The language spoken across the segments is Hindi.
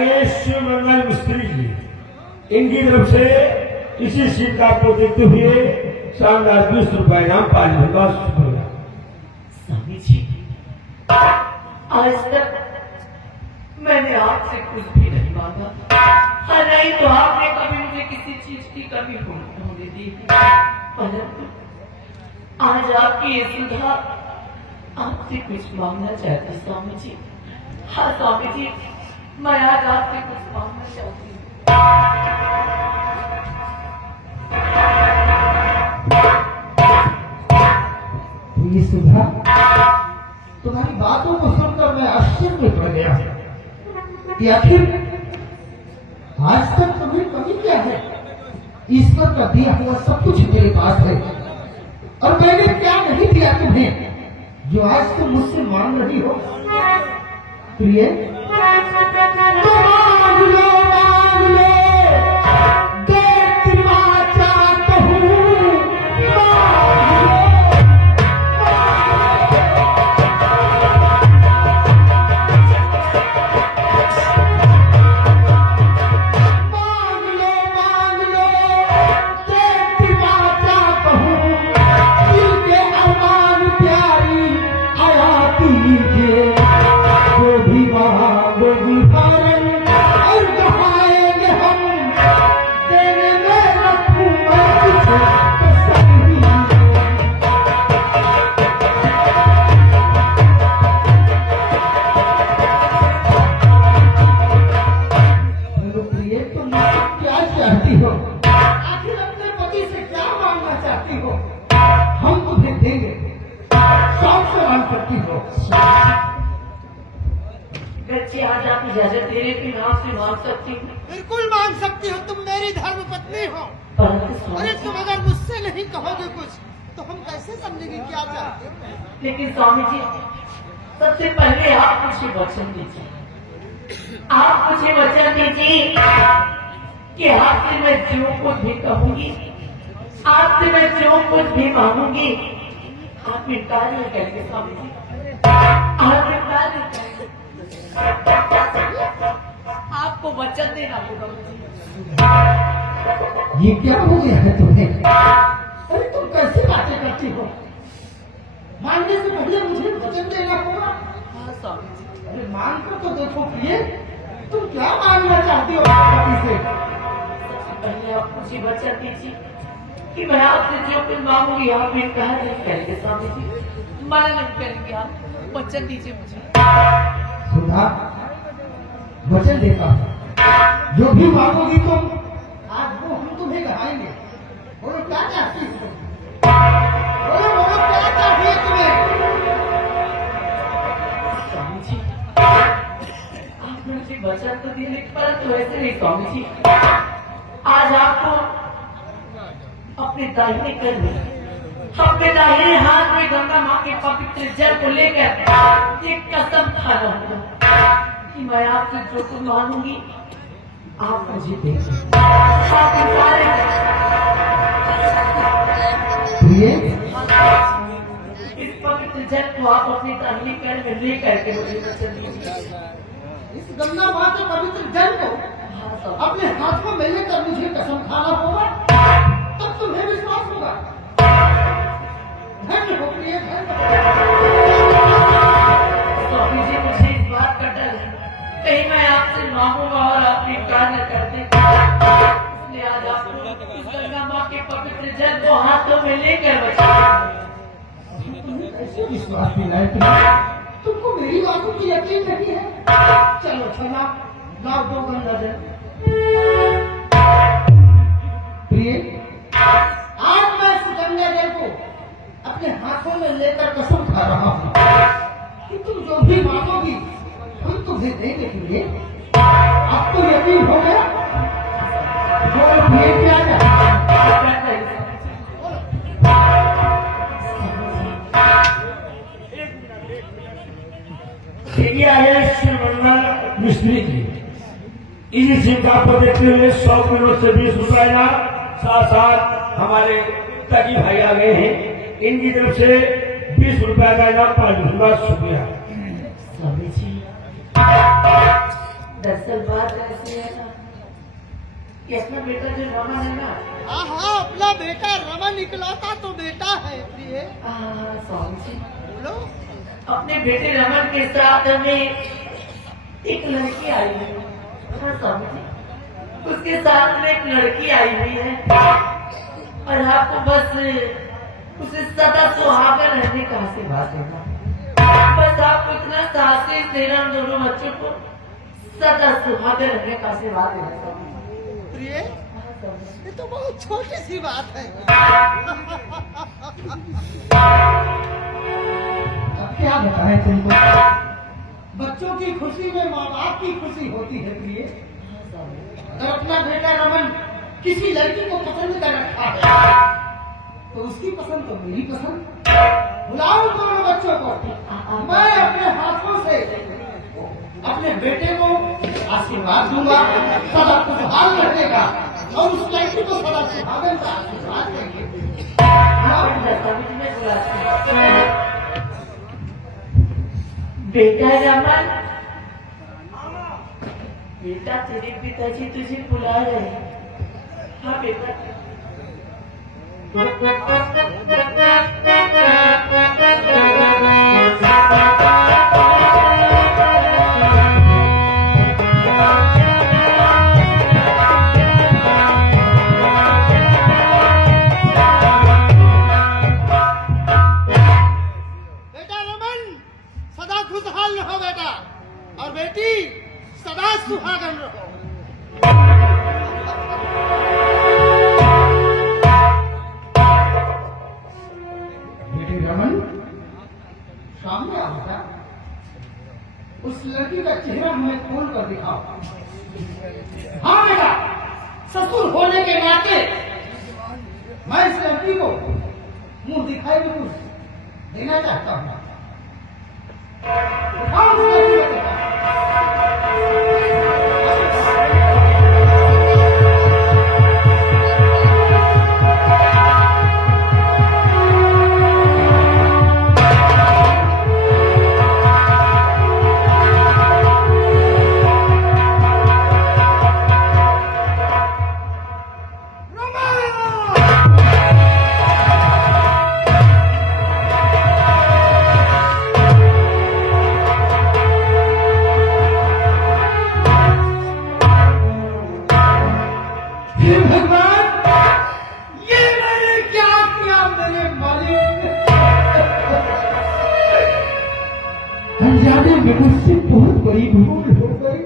आगे शिव मंगल मिस्त्री जी, इनकी तरफ से इसी सीट का आपको देखते हुए शानदार 20 रुपए नाम पानी होगा। शुक्रिया। स्वामी जी, आज तक मैंने आपसे कुछ भी नहीं मांगा, और नहीं तो आपने कभी मुझे किसी चीज की कमी होने दी, परंतु आज आपकी ये सुधा आपसे कुछ मांगना चाहती स्वामी जी। हाँ स्वामी जी, मैं आज आपसे कुछ मांगना चाहती हूँ। ये सुधा, तुम्हारी बातों को सुनकर मैं आश्चर्य में पड़ गया कि आखिर आज तक तुम्हें कमी क्या है? ईश्वर का दिया हुआ सब कुछ मेरे पास है, और मैंने क्या नहीं दिया तुम्हें जो आज तुम मुझसे मांग रही हो? प्रिय, तो मांग लो, मांग लो, आज आप इजाजत दे रहे कि आपसे मांग सकती हूँ? बिल्कुल मांग सकती हो, तुम मेरी धर्म पत्नी हो। अरे तुम अगर मुझसे नहीं कहोगे कुछ तो हम कैसे समझेंगे क्या चाहते हो? लेकिन स्वामी जी, सबसे पहले आप मुझे वचन दीजिए, आप मुझे वचन दीजिए कि आपसे मैं जो कुछ भी कहूंगी, आपसे मैं जो कुछ भी मांगूंगी, आप इनकार नहीं करेंगे स्वामी जी, आप इनकार नहीं करेंगे। आपको वचन देना होगा मुझे। ये क्या हो गया है तुम्हें? अरे तुम कैसी बातें करती हो? मांगने से पहले मुझे वचन देना होगा। हाँ स्वामी जी। अरे मांग कर तो देखो प्रिय, तुम क्या मांगना चाहती हो पति से? पहले आप मुझे वचन दीजिए कि मैं आपसे जो कुछ मांगूंगी आप इनकार नहीं करेंगे स्वामी जी, मना नहीं करेंगे, आप वचन दीजिए मुझे। सुधा, वचन देता हूँ, जो भी मांगोगी तुम आज वो हम तुम्हें कराएंगे। बोलो क्या चाहती हो? बोलो बोलो क्या चाहिए तुम्हें? स्वामी जी, आप मुझे वचन तो दिए, परंतु ऐसे नहीं स्वामी जी। आज आपको अपने दाहिने कर अपने दाहिने हाथ में गंगा माँ के पवित्र जल को लेकर एक कसम खाना होगा कि मैं आपसे जो कुछ मांगूंगी आप मुझे देंगे। आप इनकार इस पवित्र जल को आप अपने दाहिने पैर में ले करके मुझे वचन दीजिए। इस गंगा माँ के पवित्र जल को अपने हाथों में लेकर मुझे कसम खाना होगा, तब तुम्हें विश्वास होगा। धन्य हो प्रिय, स्वामी जी, मुझे इस बात का डर है कहीं मैं आपसे मांगूंगा और आप इनकार न कर दें, इसलिए आज आपको इस गंगा माँ के पवित्र जल को हाथों में लेकर ऐसे विश्वास दिलाए तुमको मेरी बातों की यकीन नहीं है? चलो छला लाओ दो गंगा जल। प्रिय, आज मैं इस गंगा जल को अपने हाथों में लेकर कसम खा रहा हूँ कि तुम जो भी मांगोगी हम तुम्हें देने के लिए। आपको यकीन हो गया? बोलो प्रिय, क्या मंगल मिस्त्री जी, इसी सीट का आपको देखते हुए 100 किलो से 20 रुपए ना साथ साथ हमारे ताकि भाई आ गए हैं, इनकी तरफ से 20 रुपए का इनाम 5 रुपया। शुक्रिया। स्वामी जी, दरअसल बात ऐसी है ना कि अपना बेटा जो रमन है ना, हाँ हाँ, अपना बेटा रमन निकलौता तो बेटा है प्रिय। स्वामी जी, बोलो। अपने बेटे रमन के साथ हमें एक लड़की आई है। हाँ स्वामी जी, उसके साथ में एक लड़की आई हुई है और आपको बस उसे सदा सुहागन रहने का आशीर्वाद देना। बस आपको इतना साहस देना उन दोनों बच्चों को सदा सुहागन रहने का आशीर्वाद देना। प्रिय, ये तो बहुत छोटी सी बात है। अब क्या बताएं तुमको, बच्चों की खुशी में माँ बाप की खुशी होती है प्रिय। अगर अपना बेटा रमन किसी लड़की को पसंद कर रखा है तो उसकी पसंद तो मेरी पसंद। बुलाओ दोनों बच्चों को, मैं अपने हाथों से अपने बेटे को आशीर्वाद दूंगा, सदा खुशहाल रहेगा और उस लड़की को सदा सुहागन का आशीर्वाद देंगे। बेटा रमन, बेटा तेरे पिताजी तुझे बुला रहे हैं। हाँ बेटा। बेटा रमन, सदा खुशहाल रहो बेटा, और बेटी सदा सुहागन रहो। बेटे रमन, सामने आ बेटा, उस लड़की का चेहरा हमें खोल कर दिखाओ। हाँ बेटा, ससुर होने के नाते मैं इस लड़की को मुंह दिखाई भी कुछ देना चाहता हूँ। दिखाओ उस लड़की का चेहरा। हे भगवान, ये मैंने क्या किया मेरे मालिक। अनजाने में मुझसे बहुत बड़ी भूल हो गई।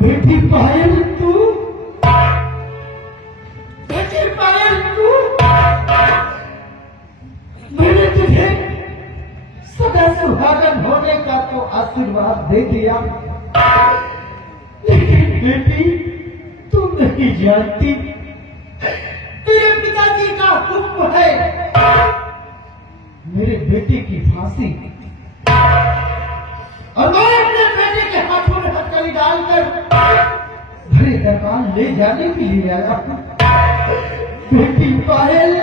बेटी पायल तू, बेटी पायल तू, मैंने तुझे सदा सुहागन होने का तो आशीर्वाद दे दिया, लेकिन बेटी तुम नहीं जानती, तेरे पिताजी का हुक्म है मेरे बेटे की फांसी, और मैं अपने बेटे के हाथों में हथकड़ी डालकर घरे दरबार ले जाने के लिए आया हूँ। बेटी पायल,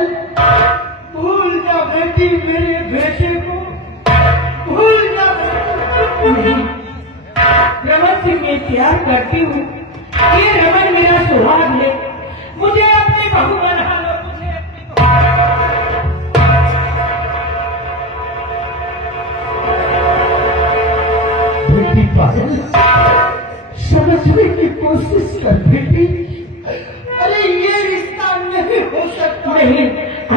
भूल जा बेटी मेरे बेटे को, भूल जा बेटी। रमन से मैं प्यार करती हूँ, ये रमन मेरा सुहाग है, मुझे अपनी बहू बना लो, मुझे अपनी बेटी पायल, समझने की कोशिश कर बेटी। अरे ये रिश्ता नहीं हो सकता। नहीं,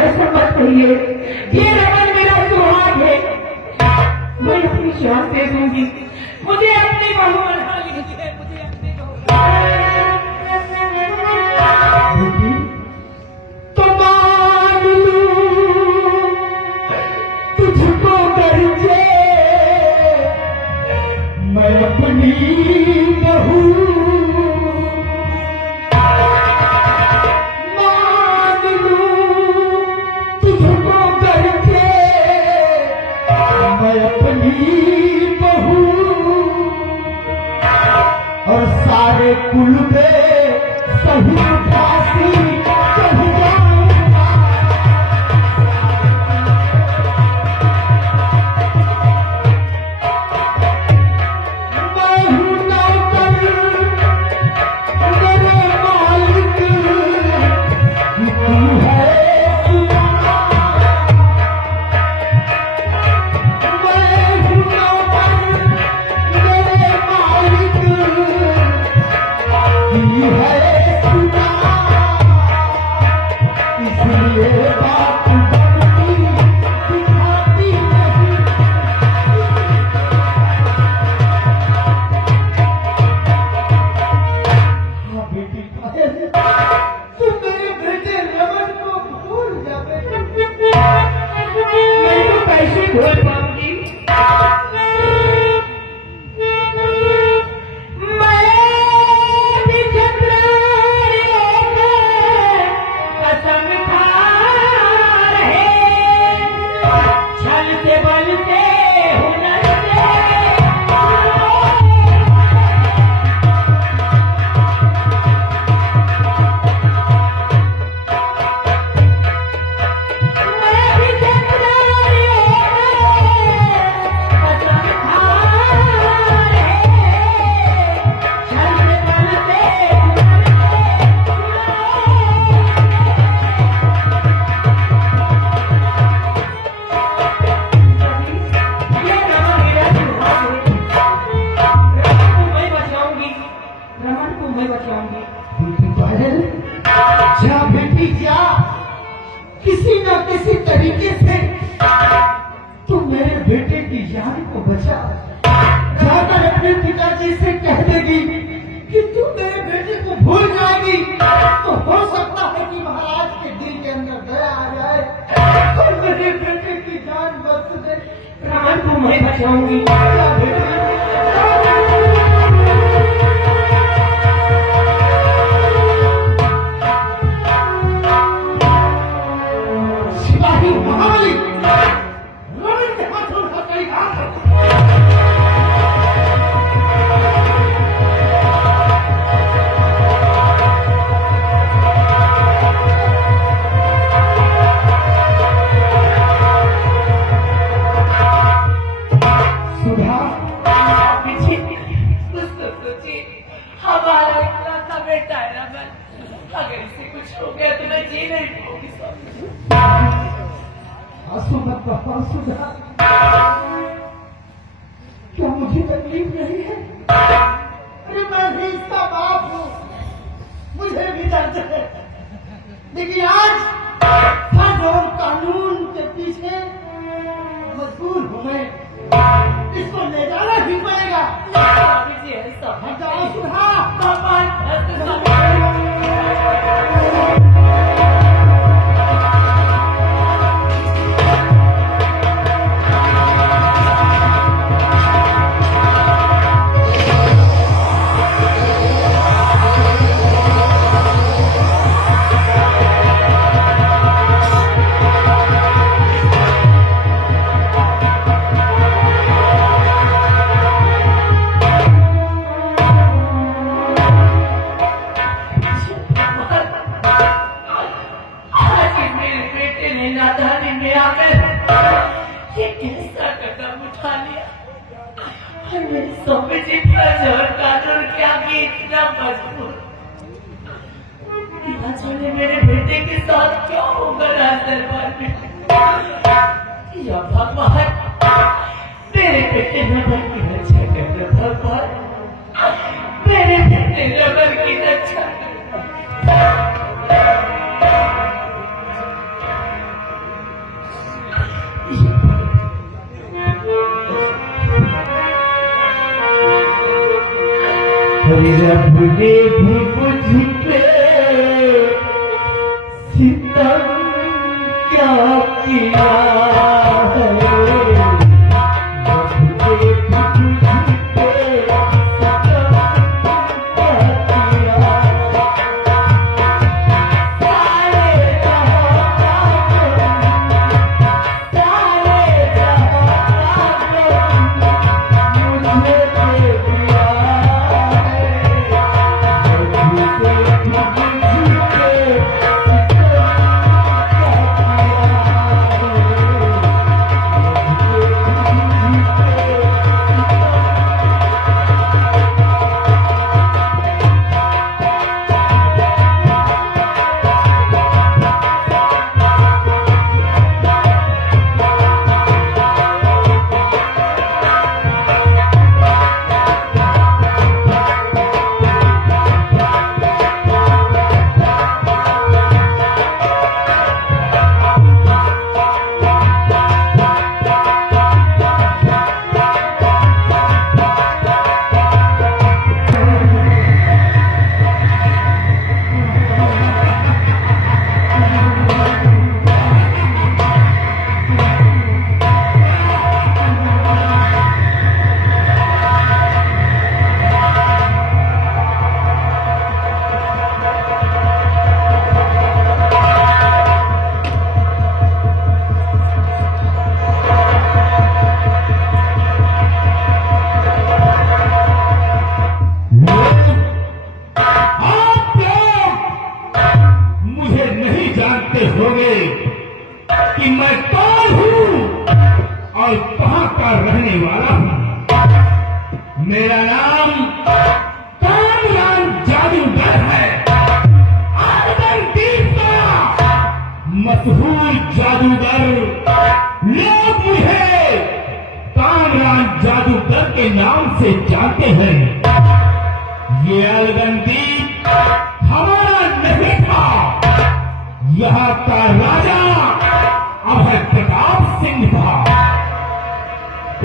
ऐसा मत कहिए, ये रमन मेरा सुहाग है, मैं अपनी जान दे दूंगी, मुझे अपनी बहू बना लीजिए, मुझे अपनी बहू। बेटी तो मान लूं तुझको करके मैं अपनी बहू, मान लूं तुझको करके मैं अपनी बहू, और सारे कुल पे सही फांसी चढ़ जाऊंगा। किसी तरीके से तुम मेरे बेटे की जान को बचा। जाकर अपने पिताजी से कह देगी कि तू मेरे बेटे को भूल जाएगी, तो हो सकता है कि महाराज के दिल के अंदर दया आ जाए और मेरे बेटे की जान बच जाए। प्राण को मैं बचाऊंगी। सिपाही महाबली रवि के हाथों का कई हाथ हमारा इतना सा बेटा है ना, मैं अगर इसे कुछ हो गया तो मैं जी नहीं पाऊंगी। आंसू मत बहाओ सुधा, क्या मुझे तकलीफ नहीं है? अरे मैं भी इसका बाप हूँ, मुझे भी दर्द है, लेकिन आज हर और कानून के पीछे मजबूर हूँ मैं, इसको ले जाना ही पड़ेगा। जी ऐसा जाओ सुधा। मेरे बेटे के साथ क्या होगा राज दरबार में? या भगवान मेरे बेटे नगर की रक्षा कर, भगवान मेरे बेटे नगर की रक्षा रब ने भी मुझ पे सितम क्या किया है, रब ने भी मुझ पे सितम क्या किया। सारे जहां मुझे दे दिया कि मैं कौन हूं और कहां का रहने वाला हूं। मेरा नाम कामरान जादूगर है, आदमदीप का मशहूर जादूगर। लोग मुझे कामरान जादूगर के नाम से जानते हैं। ये अलगनदीप हमारा नहीं था, यहाँ का राजा अभय प्रताप सिंह था,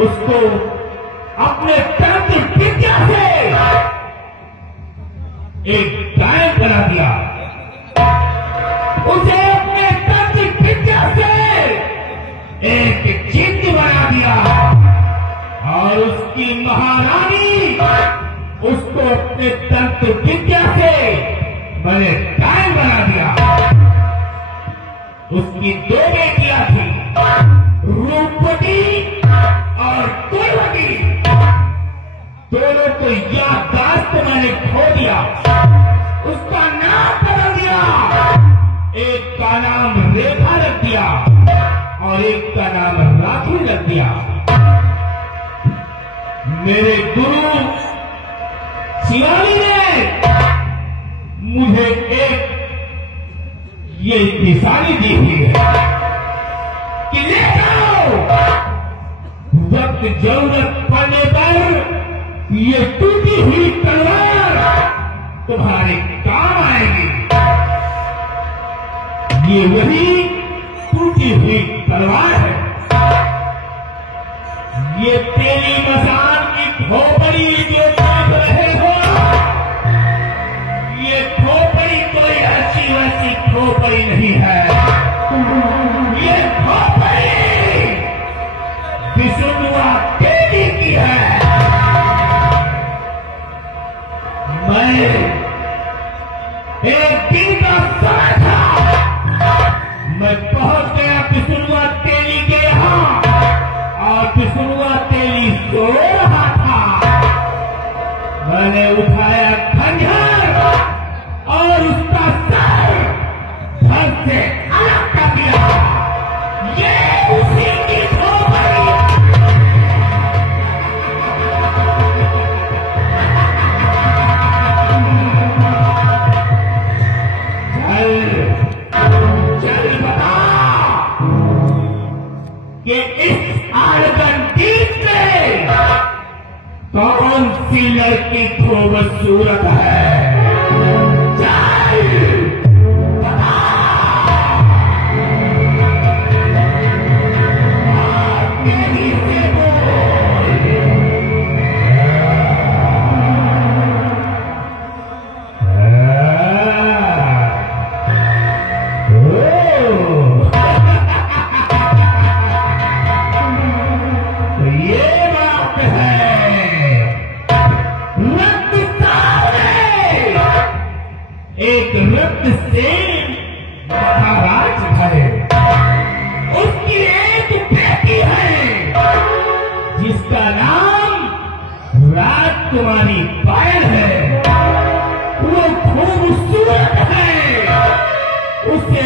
उसको अपने तंत्र विद्या से एक गायक बना दिया, उसे अपने तंत्र विद्या से एक चित्त बना दिया और उसकी महारानी उसको अपने तंत्र विद्या से मैंने गायक बना दिया। उसकी दो बेटियां थी, रूपवती और कुलवती। दोनों को याददाश्त मैंने खो दिया, उसका नाम बदल दिया। एक का नाम रेखा रख दिया और एक का नाम राखी रख दिया। मेरे गुरु शिवानी ने मुझे एक ये निशानी दी हुई है कि ले जाओ, वक्त जरूरत पड़ने पर ये टूटी हुई तलवार तुम्हारे काम आएगी। ये वही टूटी हुई तलवार है। ये तेरी मसान की खोपड़ी जो देख रहे हो, ये खोपड़ी कोई ऐसी वैसी खोपड़ी नहीं है। ये खोपड़ी विष्णुआ देवी की है। मैं एक दिन का समय था, मैं पहुंच गया विष्णुआ देवी के यहां और विष्णुआ तेली सो रहा था। मैंने उठाया खंजर और उसका सर धड़ से अलग कर दिया। ये उसी की खोपड़ी। चल बता कि इस आर्गनटीक में कौन सी लड़की खूबसूरत है। चल बता। तेरी से बोल। तो ये बात है। रक्त सावरे, एक रक्त से महाराज है। उसकी एक बेटी है जिसका नाम राजकुमारी पायल है। वो खूबसूरत है, उसे